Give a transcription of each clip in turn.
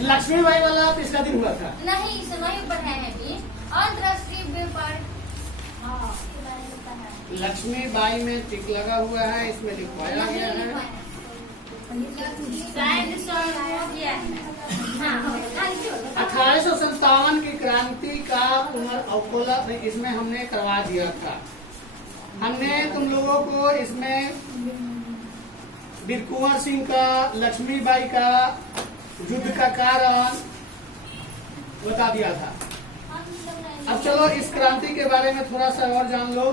लक्ष्मीबाई वाला पिछला दिन हुआ था। नहीं, समय ऊपर है भी अंतरराष्ट्रीय व्यापार। लक्ष्मीबाई में टिक लगा हुआ है, इसमें लिखवाया गया है। 1857 की क्रांति का पुनर्अवलोकन इसमें हमने करवा दिया था। हमने तुम लोगों को इसमें वीर कुंवर सिंह का, लक्ष्मीबाई का युद्ध का कारण बता दिया था। अब चलो इस क्रांति के बारे में थोड़ा सा और जान लो।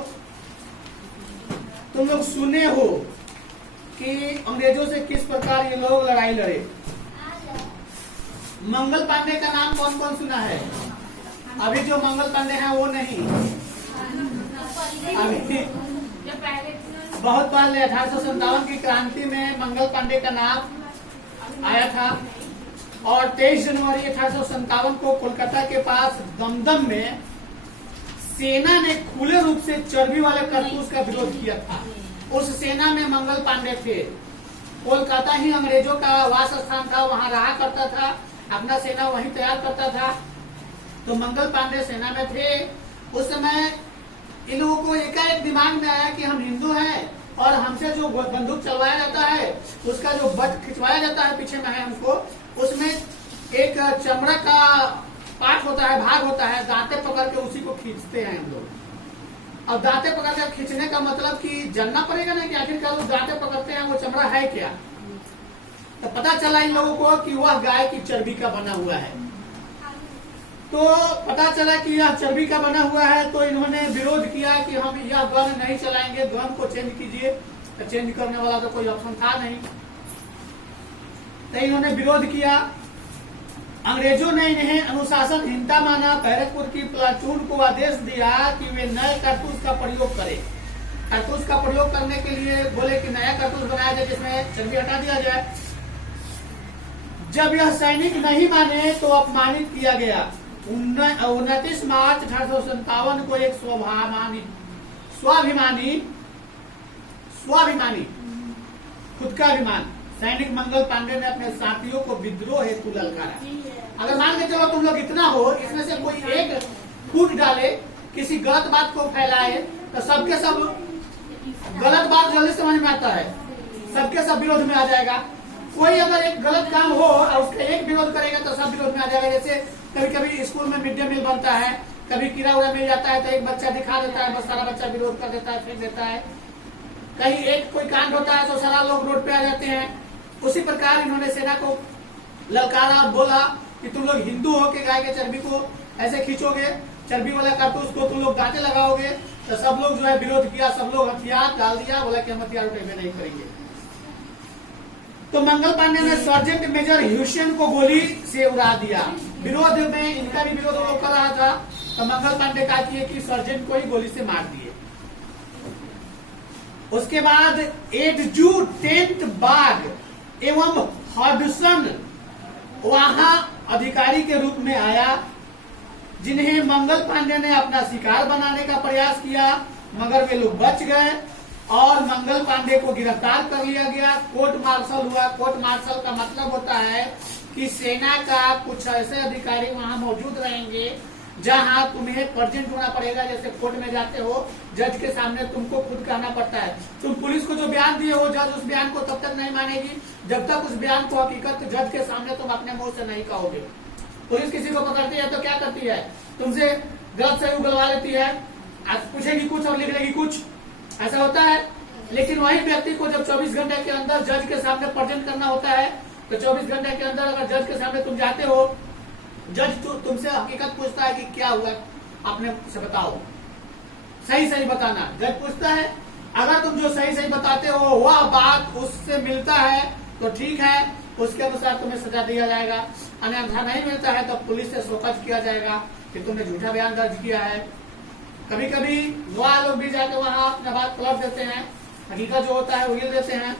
तुम लोग सुने हो कि अंग्रेजों से किस प्रकार ये लोग लड़ाई लड़े। मंगल पांडे का नाम कौन कौन सुना है? अभी जो मंगल पांडे हैं वो नहीं, अभी बहुत पहले 1857 की क्रांति में मंगल पांडे का नाम आया था। और 23 जनवरी 1857 को कोलकाता के पास दमदम में सेना ने खुले रूप से चर्बी वाले कारतूस का विरोध किया था। उस सेना में मंगल पांडे थे। कोलकाता ही अंग्रेजों का वास स्थान था, वहां रहा करता था, अपना सेना वहीं तैयार करता था। तो मंगल पांडे सेना में थे। उस समय इन लोगों को एकाएक दिमाग में आया कि हम हिंदू हैं और हमसे जो बंदूक चलवाया जाता है, उसका जो बट खिंचवाया जाता है पीछे में है हमको, उसमें एक चमड़ा का पार्ट होता है, भाग होता है, दांते पकड़ के उसी को खींचते हैं हम लोग। अब दांते पकड़ के खींचने का मतलब कि जानना पड़ेगा ना कि आखिरकार वो दांते पकड़ते हैं वो चमड़ा है क्या। तो पता चला इन लोगों को कि वह गाय की चर्बी का बना हुआ है। तो पता चला कि यह चर्बी का बना हुआ है, तो इन्होंने विरोध किया कि हम यह गन नहीं चलाएंगे, गन को चेंज कीजिए। तो चेंज करने वाला तो कोई ऑप्शन था नहीं। तो इन्होंने विरोध किया। अंग्रेजों ने इन्हें अनुशासनहीनता माना। बैरकपुर की प्लाटून को आदेश दिया कि वे नए कारतूस का प्रयोग करें। कारतूस का प्रयोग करने के लिए बोले कि नया कारतूस बनाया जाए जिसमें चर्बी हटा दिया जाए। जब यह सैनिक नहीं माने तो अपमानित किया गया। 29 मार्च 1857 को एक स्वाभिमानी खुद का अभिमान सैनिक मंगल पांडे ने अपने साथियों को विद्रोह हेतु ललकारा। अगर मान के चलो तुम लोग इतना हो, इसमें से कोई एक फूट डाले, किसी गलत बात को फैलाए, तो सबके सब गलत बात जल्दी समझ में आता है, सबके सब विरोध में आ जाएगा। कोई अगर एक गलत काम हो और उसका एक विरोध करेगा तो सब विरोध में आ जाएगा। जैसे कभी कभी स्कूल में मिड डे मील बनता है, कभी कीड़ा उड़ा मिल जाता है, तो एक बच्चा दिखा देता है, बस सारा बच्चा विरोध कर देता है, फेंक देता है। कहीं एक कोई कांड होता है तो सारा लोग रोड पे आ जाते हैं। उसी प्रकार इन्होंने सेना को ललकारा और बोला कि तुम लोग हिंदू हो के गाय के चर्बी को ऐसे खींचोगे, चर्बी वाला कारतूस को तुम लोग दांते लगाओगे। तो सब लोग जो है विरोध किया, सब लोग हथियार डाल दिया, बोला कि हम हथियार उठेंगे नहीं करेंगे। तो मंगल पांडे ने सर्जेंट मेजर ह्यूसेन को गोली से उड़ा दिया। विरोध में इनका भी विरोध लोग कर रहा था, तो मंगल पांडे का कि सर्जेंट को ही गोली से मार दिए। उसके बाद एडजुटेंट बाग एवं हडसन वहां अधिकारी के रूप में आया, जिन्हें मंगल पांडे ने अपना शिकार बनाने का प्रयास किया, मगर वे लोग बच गए और मंगल पांडे को गिरफ्तार कर लिया गया। कोर्ट मार्शल हुआ। कोर्ट मार्शल का मतलब होता है कि सेना का कुछ ऐसे अधिकारी वहां मौजूद रहेंगे जहां तुम्हें प्रेजेंट होना पड़ेगा। जैसे कोर्ट में जाते हो, जज के सामने तुमको खुद कहना पड़ता है। तुम पुलिस को जो बयान दिए हो, जज उस बयान को तब तक नहीं मानेगी जब तक उस बयान को हकीकत जज के सामने तुम अपने मुंह से नहीं कहोगे। पुलिस किसी को पकड़ती है तो क्या करती है, तुमसे गलत सही उगलवा लेती है, पूछेगी कुछ और लिख लेगी कुछ, ऐसा होता है। लेकिन वही व्यक्ति को जब 24 घंटे के अंदर जज के सामने प्रेजेंट करना होता है, तो 24 घंटे के अंदर अगर जज के सामने तुम जाते हो, जज तुमसे हकीकत पूछता है कि क्या हुआ, आपने से बताओ, सही सही बताना। जज पूछता है, अगर तुम जो सही सही बताते हो वह बात उससे मिलता है तो ठीक है, उसके अनुसार तुम्हें सजा दिया जाएगा। अन्यथा नहीं मिलता है तो पुलिस से शोकज किया जाएगा कि तुमने झूठा बयान दर्ज किया है। कभी कभी गवाह लोग भी जाके वहां अपना बात पलट देते हैं, हकीकत जो होता है वो हिल देते हैं।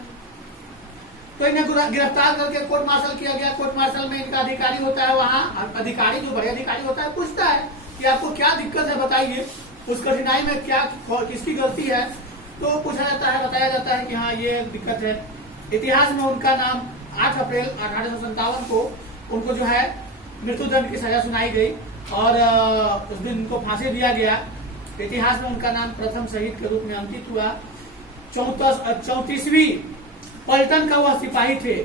तो इन्हें गिरफ्तार करके कोर्ट मार्शल किया गया। कोर्ट मार्शल में इनका अधिकारी होता है, वहाँ अधिकारी जो बड़े अधिकारी होता है पूछता है कि आपको क्या दिक्कत है बताइए, उस कठिनाई में क्या किसकी गलती है। तो पूछा जाता है, बताया जाता है कि हाँ ये दिक्कत है। इतिहास में उनका नाम 8 अप्रैल 1857 को उनको जो है मृत्युदंड की सजा सुनाई गई और उस दिन उनको फांसी दिया गया। इतिहास में उनका नाम प्रथम शहीद के रूप में अंकित हुआ। 34वीं पलटन का वह सिपाही थे।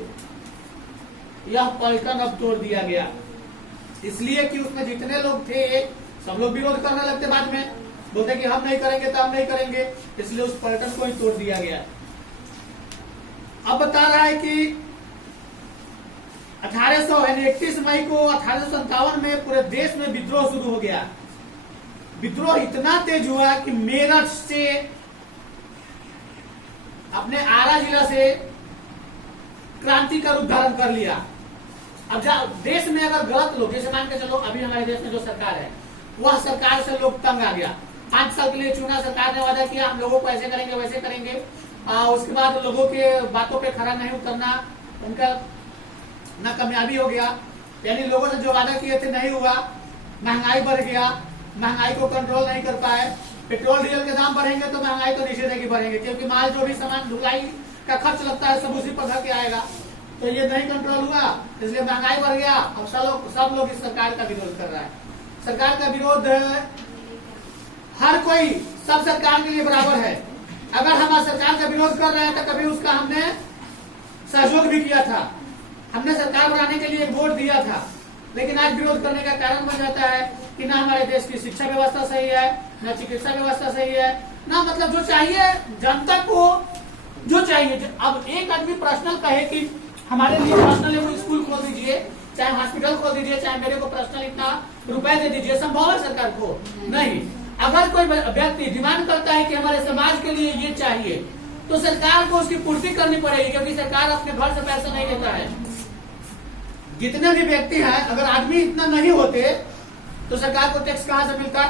यह पलटन अब तोड़ दिया गया, इसलिए कि उसमें जितने लोग थे सब लोग विरोध करने लगते, बाद में बोलते कि हम नहीं करेंगे तो हम नहीं करेंगे, इसलिए उस पलटन को ही तोड़ दिया गया। अब बता रहा है कि 31 मई को 1857 में पूरे देश में विद्रोह शुरू हो गया। विद्रोह इतना तेज हुआ कि मेरठ से, अपने आरा जिला से क्रांति का रूप धारण कर लिया। अब देश में अगर गलत लोग, जैसे मान के चलो अभी हमारे देश में जो सरकार है, वह सरकार से लोग तंग आ गया। 5 साल के लिए चुना, सरकार ने वादा किया हम लोगों को ऐसे करेंगे वैसे करेंगे, उसके बाद लोगों के बातों पे खरा नहीं उतरना, उनका नाकामयाबी हो गया। यानी लोगों ने जो वादा किए थे नहीं हुआ, महंगाई बढ़ गया, महंगाई को कंट्रोल नहीं कर पाए। पेट्रोल डीजल के दाम बढ़ेंगे तो महंगाई तो निश्चित ही बढ़ेंगे, क्योंकि माल जो भी सामान ढुलाई का खर्च लगता है सब उसी पर धर के आएगा। तो ये नहीं कंट्रोल हुआ, इसलिए महंगाई बढ़ गया। अब सब लोग इस सरकार का विरोध कर रहा है। सरकार का विरोध हर कोई, सब सरकार के लिए बराबर है। अगर हम सरकार का विरोध कर रहे हैं तो कभी उसका हमने सहयोग भी किया था, हमने सरकार बनाने के लिए एक वोट दिया था, लेकिन आज विरोध करने का कारण बन जाता है कि ना हमारे देश की शिक्षा व्यवस्था सही है, ना चिकित्सा व्यवस्था सही है, ना मतलब जो चाहिए जनता को जो चाहिए। अब एक आदमी पर्सनल कहे कि हमारे लिए पर्सनल एवं स्कूल खोल दीजिए, चाहे हॉस्पिटल खोल दीजिए, चाहे मेरे को पर्सनल इतना रुपए दे दीजिए, संभव है सरकार को? नहीं। अगर कोई व्यक्ति डिमांड करता है कि हमारे समाज के लिए ये चाहिए, तो सरकार को उसकी पूर्ति करनी पड़ेगी, क्योंकि सरकार अपने घर से पैसा नहीं देता है। जितने भी व्यक्ति हैं, अगर आदमी इतना नहीं होते तो सरकार को टैक्स कहां से मिलता?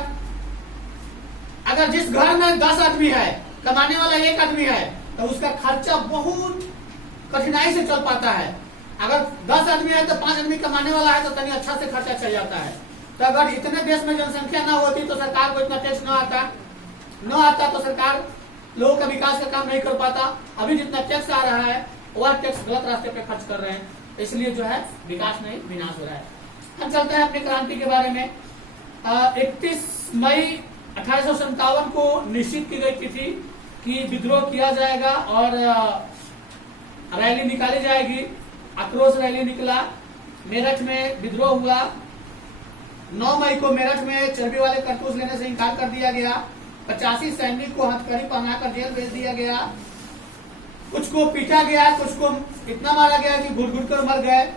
अगर जिस घर में 10 आदमी है, कमाने वाला 1 आदमी है, तो उसका खर्चा बहुत कठिनाई से चल पाता है। अगर 10 आदमी है तो 5 आदमी कमाने वाला है तो तनी अच्छा से खर्चा चल जाता है। तो अगर इतने देश में जनसंख्या ना होती तो सरकार को इतना टैक्स न आता तो सरकार लोगों का विकास का काम नहीं कर पाता। अभी जितना टैक्स आ रहा है वह टैक्स गलत रास्ते पे खर्च कर रहे हैं, इसलिए जो है विकास नहीं विनाश हो रहा है। हम चलते हैं अपनी क्रांति के बारे में। 31 मई 1857 को निश्चित की गई थी कि विद्रोह किया जाएगा और रैली निकाली जाएगी। आक्रोश रैली निकला, मेरठ में विद्रोह हुआ। 9 मई को मेरठ में चर्बी वाले कारतूस लेने से इनकार कर दिया गया। 85 सैनिक को हथकड़ी पहनाकर जेल भेज दिया गया। कुछ को पीटा गया, कुछ को इतना मारा गया कि घुट घुट कर मर गए।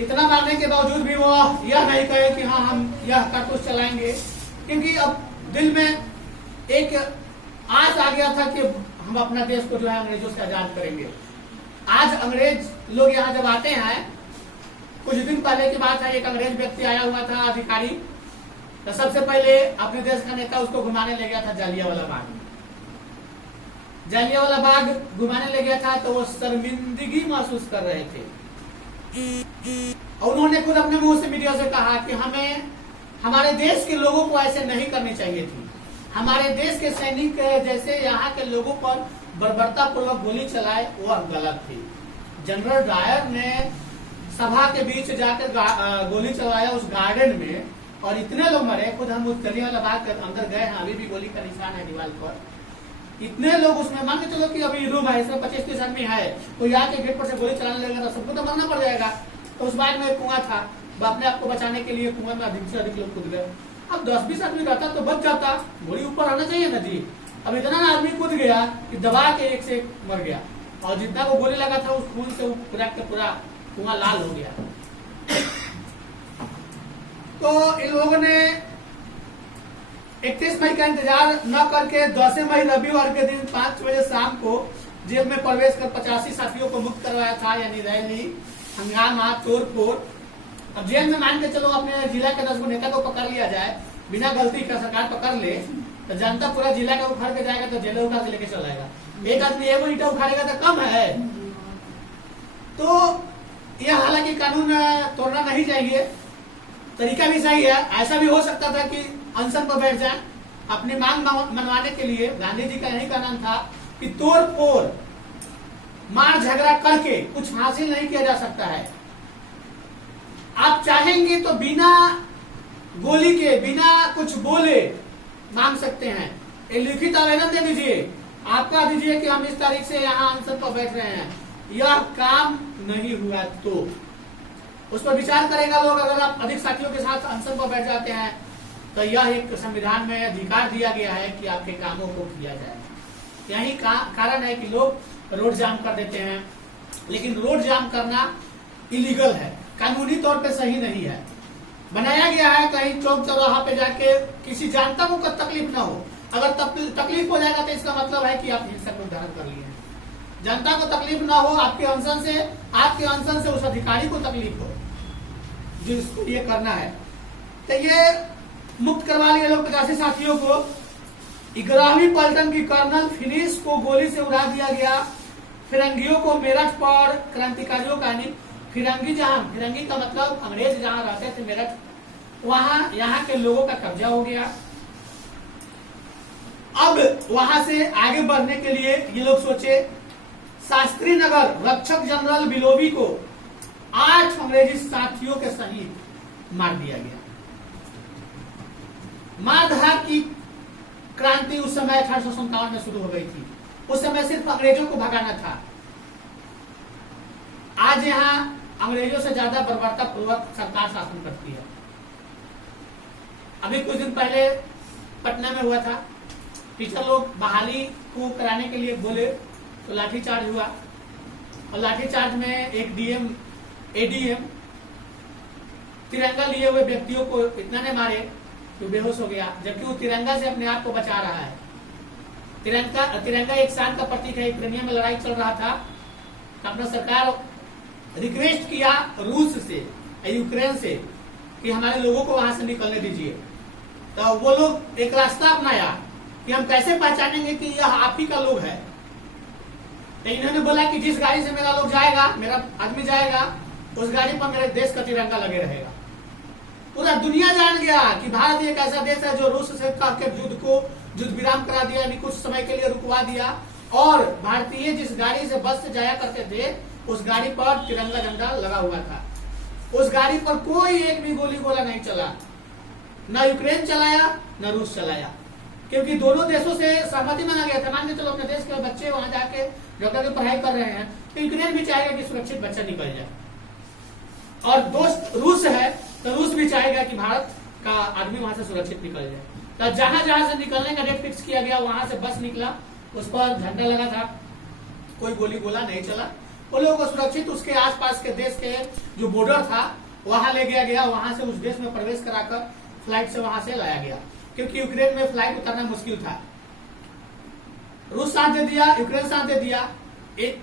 इतना मारने के बावजूद भी वो यह नहीं कहे कि हाँ हम यह कारतूस चलाएंगे, क्योंकि अब दिल में एक आस आ गया था कि हम अपना देश को जो है अंग्रेजों से आजाद करेंगे। आज अंग्रेज लोग यहाँ जब आते हैं, कुछ दिन पहले की बात है, एक अंग्रेज व्यक्ति आया हुआ था अधिकारी, तो सबसे पहले अपने देश का नेता उसको घुमाने ले गया था जालियांवाला बाग। जालियांवाला बाग घुमाने ले गया था तो वो शर्मिंदगी महसूस कर रहे थे और उन्होंने खुद अपने मुंह से मीडिया से कहा कि हमें हमारे देश के लोगों को ऐसे नहीं करनी चाहिए थी। हमारे देश के सैनिक जैसे यहाँ के लोगों पर बर्बरता पूर्वक गोली चलाए वह गलत थी। जनरल डायर ने सभा के बीच जाकर गोली चलाया उस गार्डन में और इतने लोग मरे। खुद हम उस जालियांवाला बाग के अंदर गए हैं, अभी भी गोली का निशान है दीवार पर। इतने लोग उसमें, मान के चलो कि अभी रूम है, इसमें 25-30 आदमी है, तो यहाँ के गेट पर से गोली चलाने लगेगा तो सबको तो मरना पड़ जाएगा। तो उस बाग में एक कुआं था, वो अपने आप को बचाने के लिए कुआं में अधिक से अधिक लोग कूद गए। अब 10-20 आदमी रहता तो बच जाता, गोली ऊपर आना चाहिए ना जी। अब इतना आदमी कूद गया कि दबा के एक से एक मर गया और जितना वो गोली लगा था उस खून से पूरा कुआं लाल हो गया। तो इन लोगों ने 31 मई का इंतजार न करके 10 मई रविवार के दिन 5 बजे शाम को जेल में प्रवेश कर 85 साथियों को मुक्त करवाया था। यानी रैली, हंगामा, तोड़फोड़। अब जेल में मान के चलो अपने जिला के 10 नेता को पकड़ लिया जाए, बिना गलती का सरकार पकड़ ले तो जनता पूरा जिला का उखाड़ के जाएगा तो जेल उठा के लेके चल आएगा। एक आदमी एगो ईटा उखाड़ेगा तो कम है। तो यह हालांकि कानून तोड़ना नहीं चाहिए, तरीका भी सही है। ऐसा भी हो सकता था कि अनशन पर बैठ जाए, अपनी मांग मनवाने के लिए गांधी जी का यही का नाम था कि तोड़ फोड़ मार झगड़ा करके कुछ हासिल नहीं किया जा सकता है। आप चाहेंगे तो बिना गोली के, बिना कुछ बोले मांग सकते हैं। एक लिखित आवेदन दे दीजिए, आपका दीजिए कि हम इस तारीख से यहाँ अनशन पर बैठ रहे हैं। यह काम नहीं हुआ तो उस पर विचार करेगा लोग। अगर आप अधिक साथियों के साथ अनशन पर बैठ जाते हैं तो यह एक संविधान में अधिकार दिया गया है कि आपके कामों को किया जाए। यही कारण है कि लोग रोड जाम कर देते हैं, लेकिन रोड जाम करना इलीगल है, कानूनी तौर पे सही नहीं है। बनाया गया है कहीं चौक चौराहा पे जाके किसी जनता को तकलीफ ना हो। अगर तकलीफ हो जाएगा तो इसका मतलब है कि आप हिंसक रूप धारण कर लिए हैं। जनता को तकलीफ ना हो आपके अनशन से उस अधिकारी को तकलीफ हो जिसको ये करना है। तो ये मुक्त करवा लिए लोग 85 साथियों को। 11वीं पलटन की कर्नल फिनिश को गोली से उड़ा दिया गया। फिरंगियों को मेरठ पर क्रांतिकारियों का फिरंगी का मतलब अंग्रेज जहां रहते थे मेरठ, वहां यहाँ के लोगों का कब्जा हो गया। अब वहां से आगे बढ़ने के लिए ये लोग सोचे, शास्त्री नगर रक्षक जनरल बिलोवी को 8 अंग्रेजी साथियों के सहित मार दिया गया। मारधार की क्रांति उस समय 1857 में शुरू हो गई थी। उस समय सिर्फ अंग्रेजों को भगाना था। आज यहाँ अंग्रेजों से ज्यादा बर्बरता पूर्वक सरकार शासन करती है। अभी कुछ दिन पहले पटना में हुआ था, टीचर लोग बहाली को कराने के लिए बोले तो लाठीचार्ज हुआ, और लाठीचार्ज में एक डीएम एडीएम तिरंगा लिए हुए व्यक्तियों को इतना ने मारे कि वो बेहोश हो गया, जबकि वो तिरंगा से अपने आप को बचा रहा है। तिरंगा एक शान का प्रतीक है। यूक्रेनिया में लड़ाई चल रहा था तो अपना सरकार रिक्वेस्ट किया रूस से, यूक्रेन से कि हमारे लोगों को वहां से निकलने दीजिए। तो वो लोग एक रास्ता अपनाया कि हम कैसे पहचानेंगे कि यह आप ही का लोग है। तो इन्होंने बोला कि जिस गाड़ी से मेरा लोग जाएगा, मेरा आदमी जाएगा, उस गाड़ी पर मेरे देश का तिरंगा लगे रहेगा। पूरा दुनिया जान गया कि भारत एक ऐसा देश है जो रूस से कह के युद्ध विराम करा दिया, यानी कुछ समय के लिए रुकवा दिया। और भारतीय जिस गाड़ी से बस से जाया करते थे उस गाड़ी पर तिरंगा झंडा लगा हुआ था। उस गाड़ी पर कोई एक भी गोली गोला नहीं चला, न यूक्रेन चलाया न रूस चलाया, क्योंकि दोनों देशों से सहमति माना गया था। मान के चलो अपने देश के बच्चे वहां जाके डॉक्टर की पढ़ाई कर रहे हैं तो यूक्रेन भी चाहेगा कि सुरक्षित बच्चा निकल जाए, और दोस्त रूस है तो रूस भी चाहेगा कि भारत का आदमी वहां से सुरक्षित निकल जाए। तो जहां जहां से निकलने का डेट फिक्स किया गया वहां से बस निकला, उस पर झंडा लगा था, कोई गोली गोला नहीं चला। वो लोगों को सुरक्षित उसके आसपास के देश के जो बॉर्डर था वहां ले गया, वहां से उस देश में प्रवेश कराकर फ्लाइट से वहां से लाया गया, क्योंकि यूक्रेन में फ्लाइट उतरना मुश्किल था। रूस साथ दे दिया, यूक्रेन साथ दे दिया। एक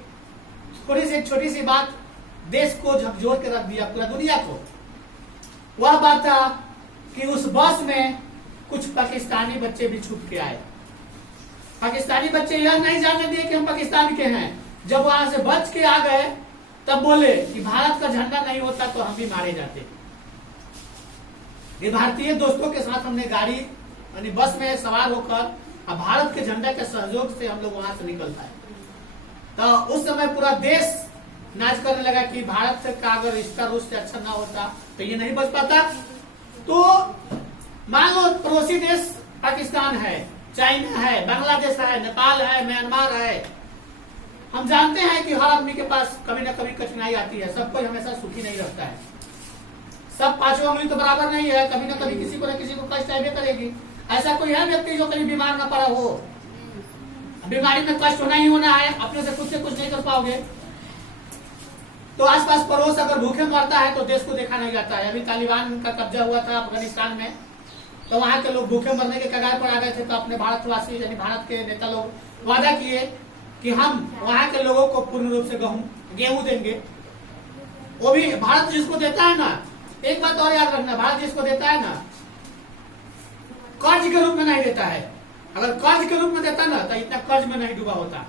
थोड़ी सी छोटी सी बात देश को झकझोर के रख दिया पूरा दुनिया को। वह बात था कि उस बस में कुछ पाकिस्तानी बच्चे भी छुप के आए। पाकिस्तानी बच्चे यह नहीं जानने दिए कि हम पाकिस्तान के हैं। जब वहां से बच के आ गए तब बोले कि भारत का झंडा नहीं होता तो हम भी मारे जाते। ये भारतीय दोस्तों के साथ हमने गाड़ी यानी बस में सवार होकर अब भारत के झंडा के सहयोग से हम लोग वहां से निकल पाए। तो उस समय पूरा देश नाच करने लगा कि भारत का अगर रिश्ता रूस से अच्छा ना होता तो ये नहीं बच पाता। तो मान लो पड़ोसी देश पाकिस्तान है, चाइना है, बांग्लादेश है, नेपाल है, म्यांमार है। हम जानते हैं कि हर आदमी के पास कभी न कभी कठिनाई आती है, सब कोई हमेशा सुखी नहीं रहता है। सब पांचों उंगली तो बराबर नहीं है, कभी न कभी किसी को न किसी को कष्ट आएगी करेगी। ऐसा कोई है व्यक्ति जो कभी बीमार न पड़ा हो? बीमारी में कष्ट होना ही होना है, अपने से खुद से कुछ नहीं कर पाओगे। तो आसपास पड़ोस अगर भूखे मरता है तो देश को देखा नहीं जाता है। अभी तालिबान का कब्जा हुआ था अफगानिस्तान में, तो वहां के लोग भूखे मरने के कगार पर आ गए थे। तो अपने भारतवासी यानी भारत के नेता लोग वादा किए कि हम वहां के लोगों को पूर्ण रूप से गेहूं देंगे। वो भी भारत जिसको देता है ना, एक बात और याद रखना, भारत जिसको देता है ना कर्ज के रूप में नहीं देता है। अगर कर्ज के रूप में देता ना तो इतना कर्ज में नहीं डूबा होता।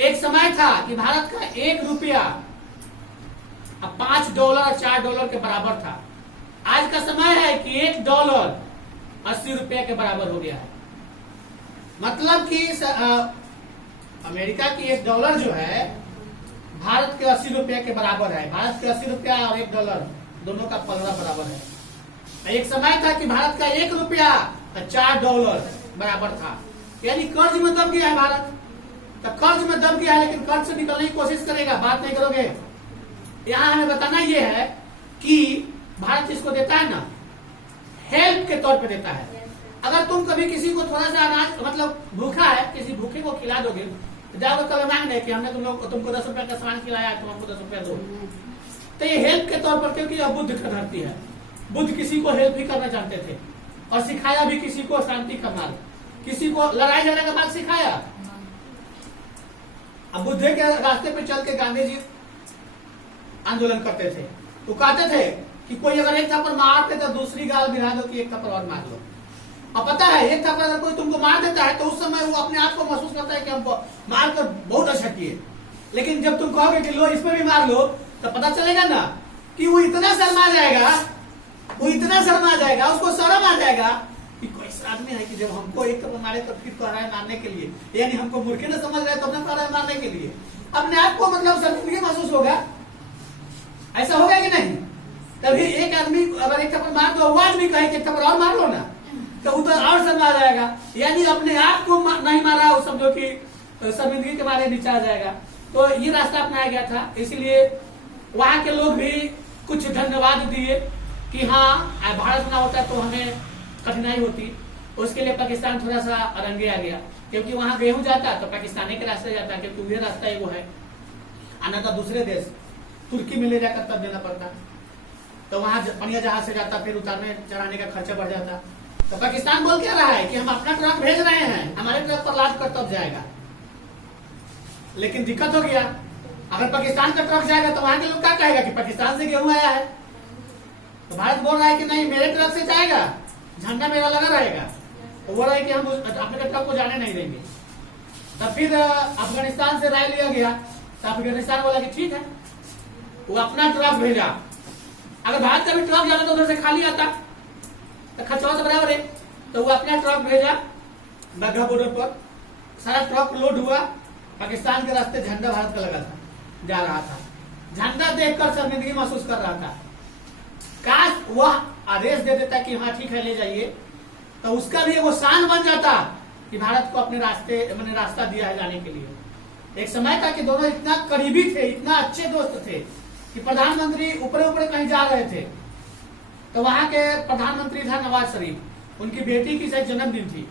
एक समय था कि भारत का 1 रुपया अब $5 और $4 के बराबर था। आज का समय है कि $1 80 रुपया के बराबर हो गया है। मतलब कि अमेरिका की $1 जो है भारत के 80 रुपया के बराबर है। भारत के 80 रुपया और $1 दोनों का पलड़ा बराबर है। एक समय था कि भारत का $1 $4 बराबर था। यानी कर्ज में दब गया है भारत। तो कर्ज में दब गया है, लेकिन कर्ज से निकलने की कोशिश करेगा, बात नहीं करोगे। यहाँ हमें बताना यह है कि भारत इसको देता है ना, हेल्प के तौर पे देता है। अगर तुम कभी किसी को थोड़ा सा अनाज, मतलब भूखा है, किसी भूखे को खिला दोगे, तो जाओगे कभी मांगने कि हमने तुमको 10 रुपए का सामान खिलाया, तुम हमको 10 रुपया दो। तो ये हेल्प के तौर पर, क्योंकि यह बुद्ध का धरती है। बुद्ध किसी को हेल्प भी करना चाहते थे और सिखाया भी किसी को शांति का मार्ग, किसी को लड़ाई झगड़े का मार्ग सिखाया। अब बुद्ध के रास्ते पे चल के गांधी जी आंदोलन करते थे। वो कहते थे कि कोई अगर एक थप्पड़ मारते तो दूसरी गाल भिड़ा दो कि एक थप्पड़ और मार लो। अब पता है एक थप्पड़ अगर कोई तुमको मार देता है तो उस समय वो अपने आप को महसूस करता है कि हम मार कर बहुत अच्छा किए। लेकिन जब तुम कहोगे कि लो इसमें भी मार लो, तो पता चलेगा ना कि वो इतना शर्मा जाएगा, उसको शर्म आ जाएगा कि कोई ऐसा आदमी है कि जब हमको एक थप्पड़ मारे तो फिर कह रहा है मारने के लिए, यानी हमको मूर्खे न समझ रहा है तो अपने कह रहा है मारने के लिए। अपने आप को मतलब शर्मिंदगी महसूस होगा। ऐसा होगा कि नहीं? तभी एक आदमी अगर एक थप्पड़ मार दो, वो आदमी कहे कि एक थप्पड़ और मार लो ना, तो उधर और शर्मा जाएगा। यानी अपने आप को नहीं मारा, वो समझो कि शर्मिंदगी के मारे नीचे आ जाएगा। तो ये रास्ता अपनाया गया था। इसलिए वहां के लोग भी कुछ धन्यवाद दिए कि हाँ भारत ना होता तो हमें कठिनाई होती। उसके लिए पाकिस्तान थोड़ा सा अरंगे आ गया, क्योंकि वहां गेहूं जाता तो पाकिस्तान के रास्ते जाता, क्योंकि वही रास्ता ही वो है। आना था दूसरे देश, तुर्की में ले जाकर तब देना पड़ता, तो वहां पनिया जहाज से जाता, फिर उतारने चढ़ाने का खर्चा बढ़ जाता। तो पाकिस्तान बोल क्या रहा है कि हम अपना ट्रक भेज रहे हैं, हमारे ट्रक पर लाद कर तब जाएगा। लेकिन दिक्कत हो गया, अगर पाकिस्तान का ट्रक जाएगा तो वहां के लोग क्या कहेगा कि पाकिस्तान से गेहूं आया है। तो भारत बोल रहा है कि नहीं, मेरे ट्रक से जाएगा, झंडा मेरा लगा रहेगा। तो बोल रहा है कि हम अपने ट्रक को जाने नहीं देंगे। तब फिर अफगानिस्तान से राय लिया गया, तो अफगानिस्तान बोला कि ठीक है, वो अपना ट्रक भेजा। अगर भारत का भी ट्रक जाता तो उधर से खाली आता, तो खर्चा से बराबर है। तो वो अपना ट्रक भेजा बाघा बॉर्डर पर, सारा ट्रक लोड हुआ, पाकिस्तान के रास्ते झंडा भारत का लगा था, जा रहा था। झंडा देखकर शर्मिंदगी महसूस कर रहा था। काश वह आदेश दे देता कि हाँ ठीक है ले जाइए, तो उसका भी वो शान बन जाता कि भारत को अपने रास्ते मैंने रास्ता दिया है जाने के लिए। एक समय था कि दोनों इतना करीबी थे, इतना अच्छे दोस्त थे कि प्रधानमंत्री ऊपर ऊपर कहीं जा रहे थे तो वहां के प्रधानमंत्री था नवाज शरीफ, उनकी बेटी की शायद जन्मदिन थी,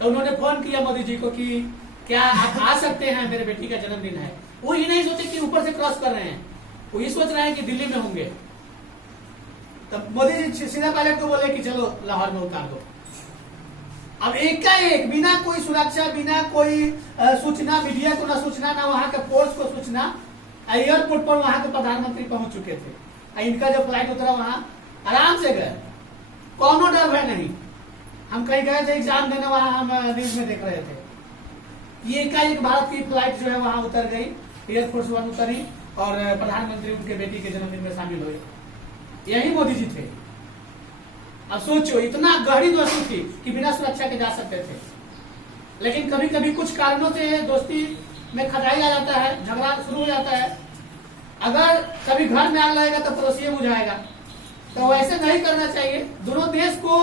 तो उन्होंने फोन किया मोदी जी को कि क्या आप आ सकते हैं, मेरे बेटी का जन्मदिन है। वो ये नहीं सोचे कि ऊपर से क्रॉस कर रहे हैं, वो ये सोच रहे हैं कि दिल्ली में होंगे। तब मोदी जी सीधा पायलट को बोले कि चलो लाहौर में उतार दो। अब एकाएक बिना कोई सुरक्षा, बिना कोई सूचना, मीडिया को ना सूचना, ना वहां के फोर्स को सूचना, एयरपोर्ट पर वहां के प्रधानमंत्री पहुंच चुके थे। इनका जब फ्लाइट उतरा वहां आराम से गए, कोनो डर भय नहीं। हम कहीं गए थे एग्जाम देने, वहां हम न्यूज में देख रहे थे। ये एकाएक भारत की फ्लाइट जो है वहां उतर गई, एयरफोर्स वन उतरी और प्रधानमंत्री उनके बेटी के जन्मदिन में शामिल हुए। यही मोदी जी थे। अब सोचो, इतना गहरी दोस्ती थी कि बिना सुरक्षा के जा सकते थे। लेकिन कभी कभी कुछ कारणों से दोस्ती में खटाई आ जाता है, झगड़ा शुरू हो जाता है। अगर कभी घर में आग लगेगा तो पड़ोसी बुझाएगा, तो वैसे नहीं करना चाहिए। दोनों देश को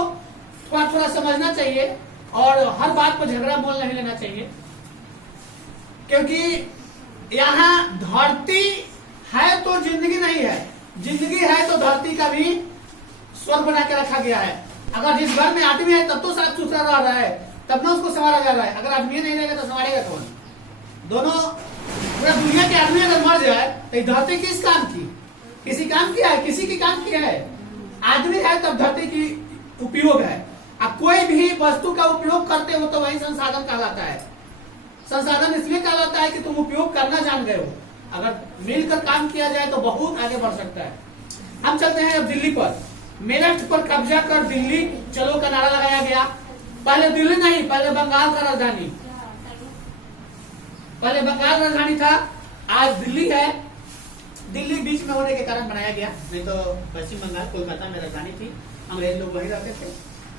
थोड़ा थोड़ा समझना चाहिए और हर बात पर झगड़ा मोल नहीं लेना चाहिए, क्योंकि यहाँ धरती है तो जिंदगी नहीं है, जिंदगी है तो धरती का भी स्वर्ग बना के रखा गया है। अगर जिस घर में आदमी है तब तो साफ सुथरा रह रहा है, तब ना उसको संवारा जा रहा है। अगर आदमी नहीं रहेगा तो संवारेगा कौन? दोनों पूरा दुनिया के आदमी अगर मर जाए तो धरती किस काम की? किसी काम की है? किसी की काम की है? आदमी है तब धरती की उपयोग है। अब कोई भी वस्तु का उपयोग करते हो तो वही संसाधन कहलाता है। संसाधन इसलिए कहलाता है कि तुम उपयोग करना जान गए हो। अगर मिलकर काम किया जाए तो बहुत आगे बढ़ सकता है। हम चलते हैं अब दिल्ली पर। मेरठ पर कब्जा कर दिल्ली चलो का नारा लगाया गया। पहले दिल्ली नहीं, पहले बंगाल का राजधानी, पहले बंगाल राजधानी था, आज दिल्ली है। दिल्ली बीच में होने के कारण बनाया गया, नहीं तो पश्चिम बंगाल कोलकाता में राजधानी थी। अंग्रेज लोग वहीं रहते थे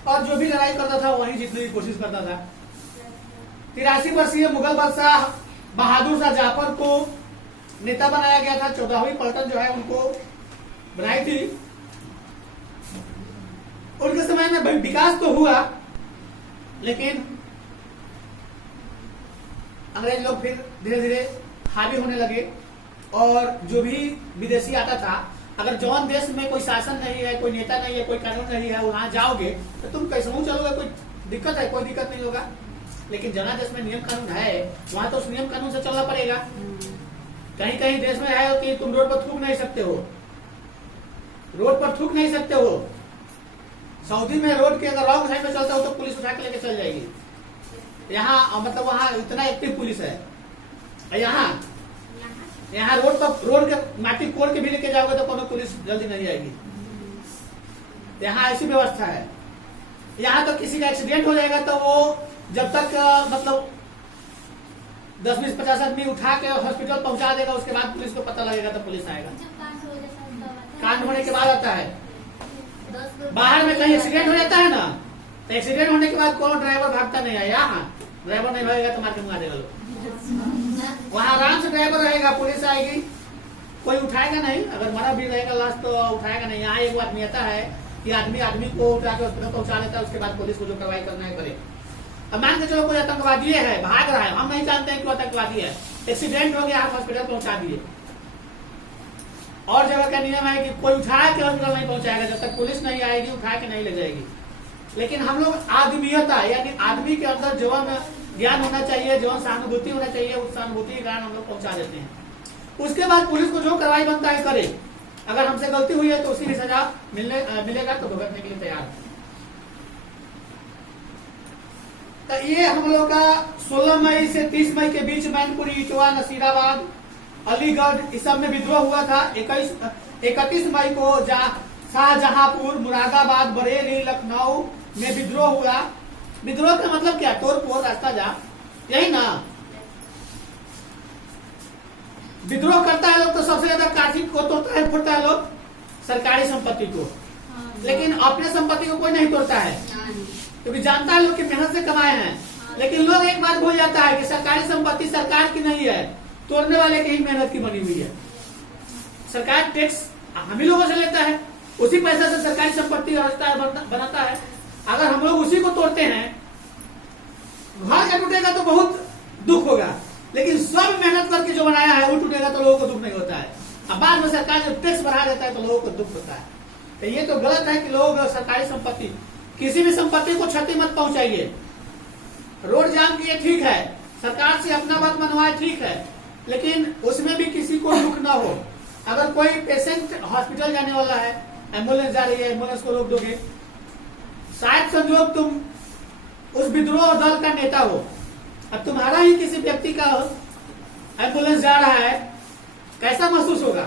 और जो भी लड़ाई करता था वहीं जीतने की कोशिश करता था। 83 वर्षीय मुगल बादशाह बहादुर शाह जाफर को नेता बनाया गया था। 14वीं पलटन जो है उनको बनाई थी। उनके समय में विकास तो हुआ, लेकिन अंग्रेज लोग फिर धीरे धीरे हावी होने लगे और जो भी विदेशी आता था, अगर जौन देश में कोई शासन नहीं है, कोई नेता नहीं है, कोई कानून नहीं है, वहां जाओगे तो तुम कैसे चलोगे? कोई दिक्कत है? कोई दिक्कत नहीं होगा। लेकिन जना देश में नियम कानून है, वहां तो उस नियम कानून से चलना पड़ेगा। कहीं कहीं देश में है कि तुम रोड पर थूक नहीं सकते हो, रोड पर थूक नहीं सकते हो। सऊदी में रोड के अगर रॉन्ग साइड में चलता हो तो पुलिस उठा के लेके चल जाएगी। यहाँ मतलब वहाँ इतना एक्टिव पुलिस है। यहाँ रोड के माटी कोड़ के भी लेके जाओगे तो कोनो पुलिस जल्दी नहीं आएगी। यहाँ ऐसी व्यवस्था है। यहाँ तो किसी का एक्सीडेंट हो जाएगा तो वो जब तक मतलब 10-20-50 आदमी उठा के हॉस्पिटल पहुंचा देगा, उसके बाद पुलिस को पता लगेगा तो पुलिस आएगा। कांड होने के बाद आता है। बाहर में कहीं एक्सीडेंट हो जाता है ना, तो एक्सीडेंट होने के बाद कोनो ड्राइवर भागता नहीं है। यहाँ ड्राइवर नहीं भागेगा तो मार के मुंगा देगा लोग। वहाँ आराम से ड्राइवर रहेगा, पुलिस आएगी, कोई उठाएगा नहीं। अगर मरा भी रहेगा लाश तो उठाएगा नहीं। यहाँ एक आदमी आता है कि आदमी को उठा के हॉस्पिटल पहुंचा देता है, उसके बाद पुलिस को जो कार्रवाई करना है करे। अब मान के चलो कोई आतंकवादी है, भाग रहा है, हम नहीं जानते हैं कि आतंकवादी है, एक्सीडेंट हो गया, हम हॉस्पिटल पहुंचा दिए। और जगह का नियम है कि कोई उठा के हॉस्पिटल नहीं पहुंचाएगा जब तक पुलिस नहीं आएगी, उठा के नहीं ले जाएगी। लेकिन हम लोग आदमीयता यानी आदमी के अंदर जीवन ज्ञान होना चाहिए, जीवन सहानुभूति होना चाहिए, उस सहानुभूति के कारण हम लोग पहुंचा देते हैं। उसके बाद पुलिस को जो कार्रवाई बनता है करे। अगर हमसे गलती हुई है तो उसी की सजा मिलेगा तो भुगतने के लिए तैयार है। तो ये हम लोग का 16 मई से 30 मई के बीच मैनपुरी, इटवा, नसीराबाद, अलीगढ़ इस सब में विद्रोह हुआ था। 31 मई को शाहजहांपुर, मुरादाबाद, बरेली, लखनऊ में विद्रोह हुआ। विद्रोह का मतलब क्या? तोड़ फोड़, रास्ता जा, यही ना। विद्रोह करता है लोग तो सबसे ज्यादा काठी को तोड़ता है, फोड़ता है लोग सरकारी संपत्ति को, लेकिन अपने संपत्ति को कोई नहीं तोड़ता है, क्योंकि जानता है लोग की मेहनत से कमाए हैं। लेकिन लोग एक बात भूल जाता है कि सरकारी संपत्ति सरकार की नहीं है, तोड़ने वाले की ही मेहनत की बनी हुई है। सरकार टैक्स हम ही लोगों से लेता है, उसी पैसे से सरकारी संपत्ति बनाता है। अगर हम लोग उसी को तोड़ते हैं, घर का टूटेगा तो बहुत दुख होगा, लेकिन सब मेहनत करके जो बनाया है वो टूटेगा तो लोगों को दुख नहीं होता है। अब बाद में सरकार जब टैक्स बढ़ा देता है तो लोगों को दुख होता है। तो ये तो गलत है कि लोग सरकारी संपत्ति, किसी भी संपत्ति को क्षति मत पहुंचाइए। रोड जाम किए ठीक है, सरकार से अपना बात मनवाए ठीक है, लेकिन उसमें भी किसी को दुख ना हो। अगर कोई पेशेंट हॉस्पिटल जाने वाला है, एम्बुलेंस जा रही है, एम्बुलेंस को रोक दोगे, शायद संजोग तुम उस विद्रोह दल का नेता हो, अब तुम्हारा ही किसी व्यक्ति का एम्बुलेंस जा रहा है, कैसा महसूस होगा?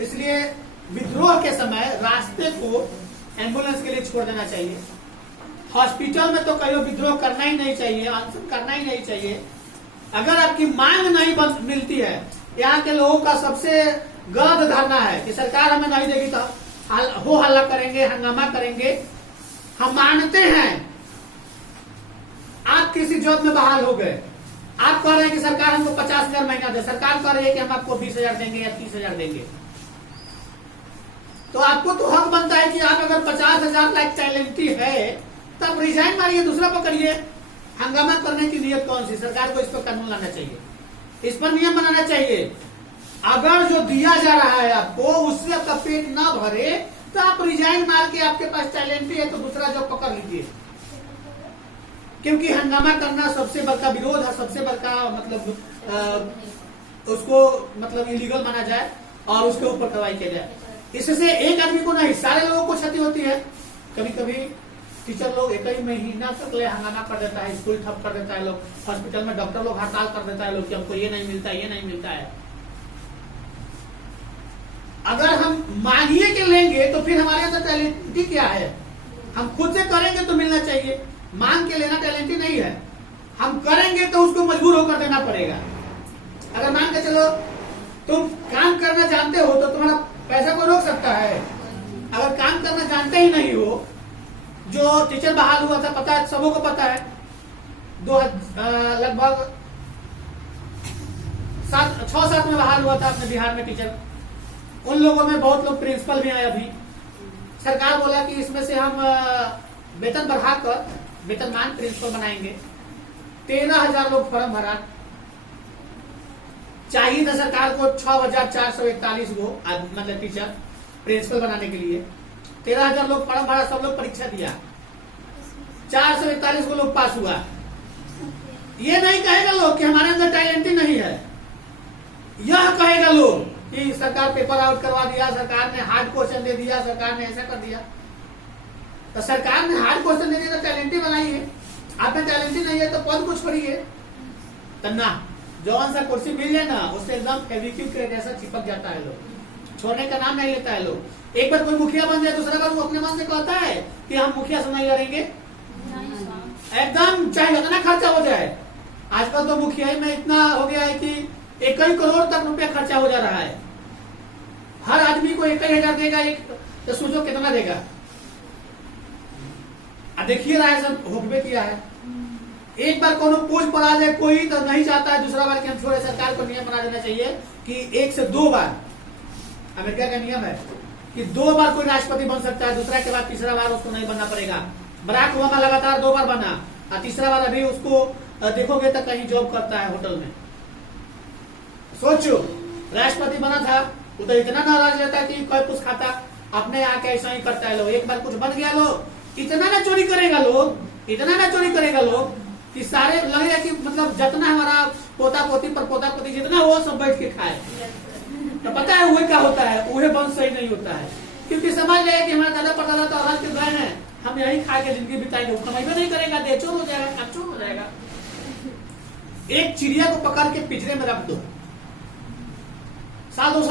इसलिए विद्रोह के समय रास्ते को एम्बुलेंस के लिए छोड़ देना चाहिए। हॉस्पिटल में तो कहीं विद्रोह करना ही नहीं चाहिए, अनशन करना ही नहीं चाहिए। अगर आपकी मांग नहीं मिलती है, यहाँ के लोगों का सबसे गलत धारणा है कि सरकार हमें नहीं देगी तो हो हल्ला करेंगे, हंगामा करेंगे। हम मानते हैं आप किसी जॉब में बहाल हो गए, आप कह रहे हैं कि सरकार हमको 50,000 महीना दे, सरकार कह रही है कि हम आपको 20,000 देंगे या 30,000 देंगे, तो आपको तो हक बनता है कि आप अगर 50,000 लाख टैलेंटी है तो आप रिजाइन मारिए, दूसरा पकड़िए। हंगामा करने की नीयत कौन सी? सरकार को इस पर कानून लाना चाहिए, इस पर नियम बनाना चाहिए। अगर जो दिया जा रहा है आपको उससे आपका पेट ना भरे तो आप रिजाइन मार के, आपके पास टैलेंट है तो दूसरा जॉब पकड़ लीजिए। क्योंकि हंगामा करना सबसे बड़का विरोध है, सबसे बड़का मतलब उसको मतलब इलीगल माना जाए और उसके ऊपर कार्रवाई किया जाए। इससे एक आदमी को नहीं, सारे लोगों को क्षति होती है। कभी कभी टीचर लोग 1 महीना तक हंगामा कर देता है, स्कूल ठप कर देता है, लोग हॉस्पिटल में डॉक्टर लोग हड़ताल कर देता है, लोग कि हमको ये नहीं मिलता, ये नहीं मिलता है। अगर हम मांगिए के लेंगे तो फिर हमारे अंदर टैलेंटी क्या है? हम खुद से करेंगे तो मिलना चाहिए, मांग के लेना टैलेंटी नहीं है। हम करेंगे तो उसको मजबूर होकर देना पड़ेगा। अगर मान के चलो तुम काम करना जानते हो तो तुम्हारा पैसा को रोक सकता है। अगर काम करना जानते ही नहीं हो, जो टीचर बहाल हुआ था, पता है, सबों को पता है, लगभग 6-7 में बहाल हुआ था अपने बिहार में टीचर। उन लोगों में बहुत लोग प्रिंसिपल भी आए। अभी सरकार बोला कि इसमें से हम वेतन बढ़ाकर वेतनमान प्रिंसिपल बनाएंगे। 13,000 लोग फॉर्म भरा। चाहिए था सरकार को 6,441 गो मतलब टीचर प्रिंसिपल बनाने के लिए। 13,000 लोग फॉर्म भरा, सब लोग परीक्षा दिया, 441 गो लोग पास हुआ। ये नहीं कहेगा लोग कि हमारे अंदर टैलेंट ही नहीं है। यह कहेगा लोग कि सरकार पेपर आउट करवा दिया, सरकार ने हार्ड क्वेश्चन दे दिया, सरकार ने ऐसा कर दिया। तो सरकार ने हार्ड क्वेश्चन दे दिया तो टैलेंट ही बनाई है। आप में टैलेंट ही नहीं है तो पद कुछ पढ़िए। तो ना जौन सा कुर्सी मिल जाए ना उससे एकदम फेविक्विक के जैसा चिपक जाता है। लोग छोड़ने का नाम नहीं लेता है। लोग एक बार कोई मुखिया बन जाए, दूसरा बार वो अपने मन से कहता है कि हम मुखिया से नहीं लड़ेंगे। एकदम चाहे जितना खर्चा हो जाए। आजकल तो मुखिया में इतना हो गया है कि 1 करोड़ तक रुपया खर्चा हो जा रहा है। हर आदमी को 1,000 देगा, एक तो सोचो कितना देगा। देखिए रहा है, सब होकबे किया है। एक बार कोनो पोस्ट पर आ जाए कोई तो नहीं चाहता है दूसरा बार कि हम छोड़े। सरकार को नियम बना देना चाहिए कि 1 से 2 बार, अमेरिका का नियम है कि 2 बार कोई राष्ट्रपति बन सकता है, दूसरा के बाद तीसरा बार उसको नहीं बनना पड़ेगा। बराक ओबामा लगातार 2 बार बना और तीसरा बार अभी उसको देखोगे तो कहीं जॉब करता है होटल में। सोचो राष्ट्रपति बना था, वो तो इतना नाराज रहता कि कोई कुछ खाता, अपने आके ऐसा ही करता है। लोग एक बार कुछ बन गया, लोग इतना ना चोरी करेगा, लोग इतना ना चोरी करेगा लोग कि सारे लगेगा कि मतलब जितना हमारा पोता पोती पर पोता पोती जितना हो सब बैठ के खाए। तो पता है वही क्या होता है, वही वंश सही नहीं होता है। क्योंकि समझ ले कि हमारा दादा परदादा तो अनाज के गए हैं, हम यही खा के जिंदगी बिताएंगे। वो कमाई नहीं करेगा, देचोर हो जाएगा, कच्चोर हो जाएगा। एक चिड़िया को पकड़ के पिंजरे में रख दो, 7-2 साल